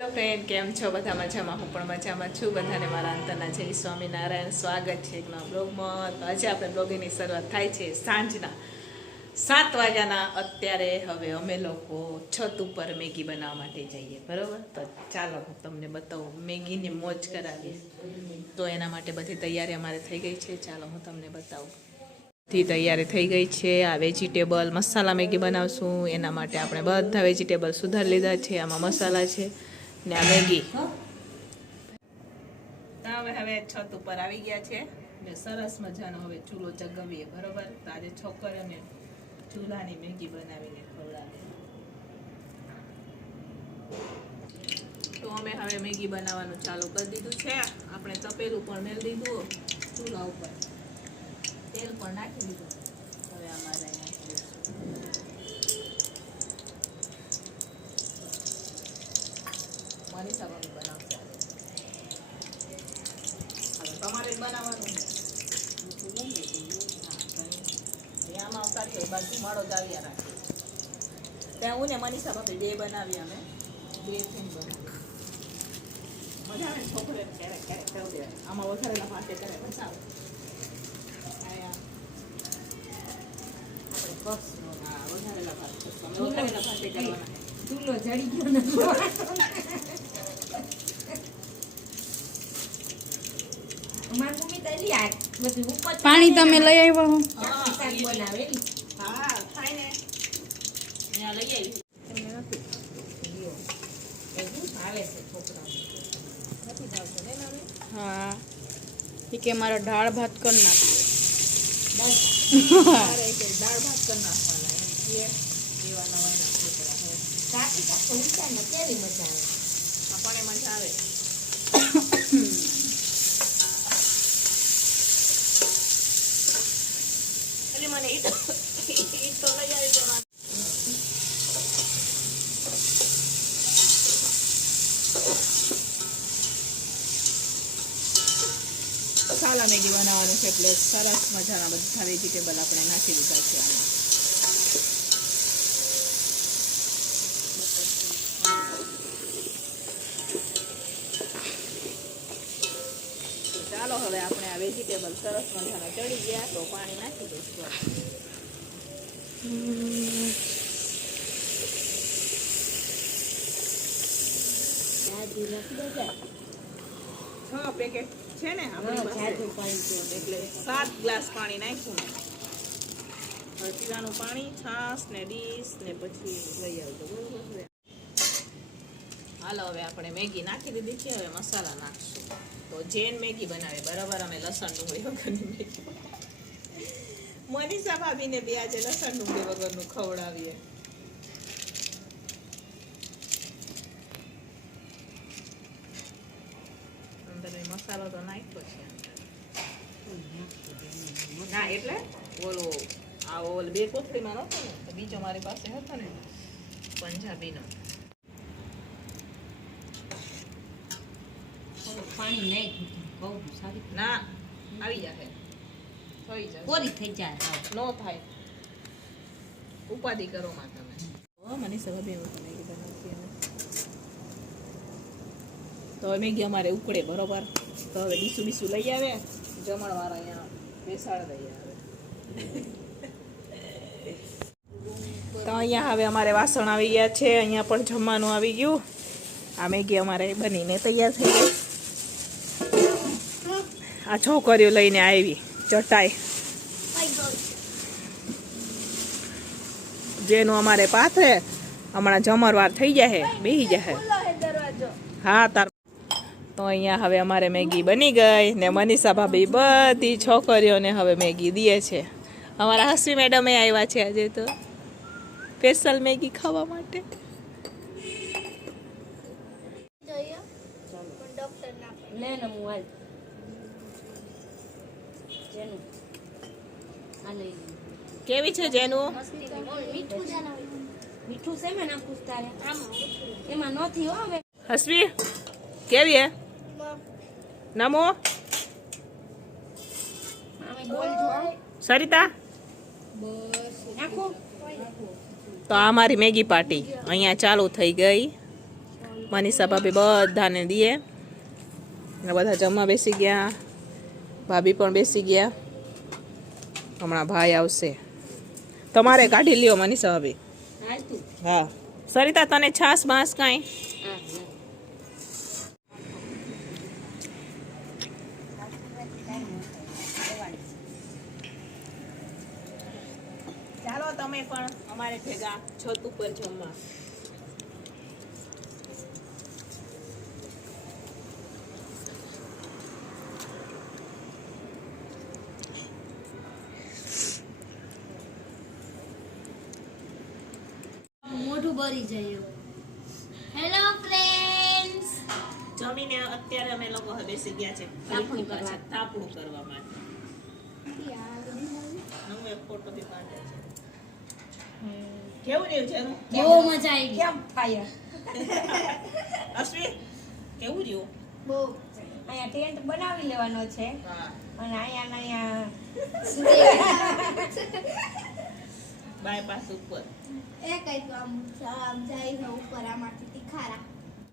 Hello friend, કેમ છો? બધા મજામાં? હું પણ મજામાં છું. બધાને મારા અંતરના જય સ્વામિનારાયણ. સ્વાગત છે એકના બ્લોગમાં. તો આજે આપણે બ્લોગિંગની શરૂઆત થાય છે સાંજના સાત વાગ્યાના. અત્યારે હવે અમે લોકો છત ઉપર મેગી બનાવવા માટે જઈએ. બરાબર? તો ચાલો હું તમને બતાવું. મેગીની મોજ કરાવીએ. તો એના માટે બધી તૈયારી અમારે થઈ ગઈ છે. ચાલો હું તમને બતાવું. બધી તૈયારી થઈ ગઈ છે. આ વેજીટેબલ મસાલા મેગી બનાવશું. એના માટે આપણે બધા વેજીટેબલ સુધારી લીધા છે. આમાં મસાલા છે. ને આ મેગી. હવે હવે છત ઉપર આવી ગયા છે. ને સરસ મજાનો હવે ચૂલો ચગાવીએ, બરોબર? તો આજે છોકરીઓને ચૂલાની મેગી બનાવીને ખવડાવીએ. તો અમે હવે મેગી બનાવવાનું ચાલુ કરી દીધું છે. આપણે તપેલું પણ મેળ દીધું, ચૂલા ઉપર. તેલ પણ નાખી દીધું હવે અમારે નાખી દઈશું મનીષા મમ્મી બનાવશે હવે તમારે જ બનાવવાનું આમાં આવતા છે બાજુ માળો જ રાખે ત્યાં હું ને મનીષા ભાભી બે બનાવી અમે બે થઈને બનાવી મજા આવે ને ક્યારેક ક્યારેક કરી દેવાય આમાં વધારેલા ભાતે કરે. બસ હા વધારેલા ભાત. વધારેલા ભાતે કરવાના ચૂલો જડી ગયો અમારી મમ્મી તો એલી આ બધું ઉપર પાણી તમે લઈ આવ્યા હો. હા, શાક બનાવે એલી. હા થાય ને. ત્યાં લઈ આવી. એમને નથી બધું ભાવે છે છોકરાઓને. નથી ભાવતું ને નાની? હા. એ કે મારો દાળ ભાત કરી નાખજો બસ મારે કે દાળ ભાત કરી નાખવાના એમ કે એવા નવા એના છોકરા હે કાકી કાકો વિચાર ને કેવી મજા આવે? આપણને મજા આવે એટલે મને ઈ તો ઈ તો લઈ આવી દેવાનું. મસાલા મેગી બનાવવાનું છે એટલે સરસ મજાના બધા વેજીટેબલ આપણે નાખી દીધા છે આમાં. ચાલો હવે આપણે આ વેજીટેબલ સરસ મજાના ચડી ગયા તો પાણી નાખી દઈશું. આપણે. જાજુ છ પેકેટ. છે ને આપણી પાસે. એટલે સાત ગ્લાસ પાણી નાખ્યું મેં. પીવાનું પાણી છાશ ને ડીશ ને પછી લઈ આવજો. બરોબર હાલો હવે આપણે મેગી નાખી દીધી છે હવે મસાલા નાખશું. તો જેન મેગી બનાવે. બરાબર અમે લસણ હોય વગરની મેગી. મનીષા ભાભીને બી આજે લસણ બે વગરનું ખવડાવીએ અંદર મેં મસાલો તો નાખ્યો છે ના એટલે ઓલો આ ઓલ બે કોથળીમાં નહોતો ને બીજો મારી પાસે હતો ને પંજાબીનો. પાણી નહીં બહુ સારી ના આવી જશે થઈ જશે કોરી થઈ જાય. નો થાય. ઉપાધિ કરો માં તમે મને સવાબી હું તમે કીધા તો મેગી અમારે ઉકળે બરોબર. તો હવે ડીસું બીસું લઈ આવે. જમણવાળા અહીંયા તો અહીંયા હવે અમારે વાસણ આવી ગયા છે અહીંયા પણ જમવાનું આવી ગયું. આ મેગી અમારે બનીને તૈયાર થઈ ગઈ. આ છોકરીઓ લઈને આવી ચટાઈ. જેનું અમારે પાથરે હમણાં જમરવાર થઈ જાય બેહી જાય હા તાર તો અહીંયા હવે અમારે મેગી બની ગઈ ને મનીષા ભાભી બધી છોકરીઓને હવે મેગી દે છે. અમારા હસવી મેડમે આવ્યા છે આજે તો. સ્પેશિયલ મેગી ખાવા માટે. કેવી છે જેનું? મીઠું છે એમાં નથી હો હવે. હસવી કેવી હે? નમો? સરિતા? તો આ મારી મેગી પાર્ટી. અહીંયા ચાલુ થઈ ગઈ. મનીષા ભાભી બધાને દીએ. અને બધા જમવા બેસી ગયા. ભાભી પણ બેસી ગયા. હમણાં ભાઈ આવશે. તમારે કાઢી લ્યો મનીષા ભાભી. હા. સરિતા તને છાસ બાસ કાંઈ? તમે પણ અમારે ભેગા છત ઉપર જમવા. મોઢું ભરી જાય. હેલો ફ્રેન્ડ્સ જમીને અત્યારે અમે લોકો હવે બેસી ગયા છે તાપણું કરવા. તાપણું કરવા માટે. હું એક ફોટો બી પાડે છે. કેવું રહ્યું છે? બહુ મજા આવી કેમ ફાયર અશ્વિન કેવું રહ્યું? બહુ અહીંયા ટેન્ટ બનાવી લેવાનો છે. અને અહીંયા ને અહીંયા બાયપાસ ઉપર. એ કઈ તો આમ આમ જાય ઉપર આમાંથી તીખારા.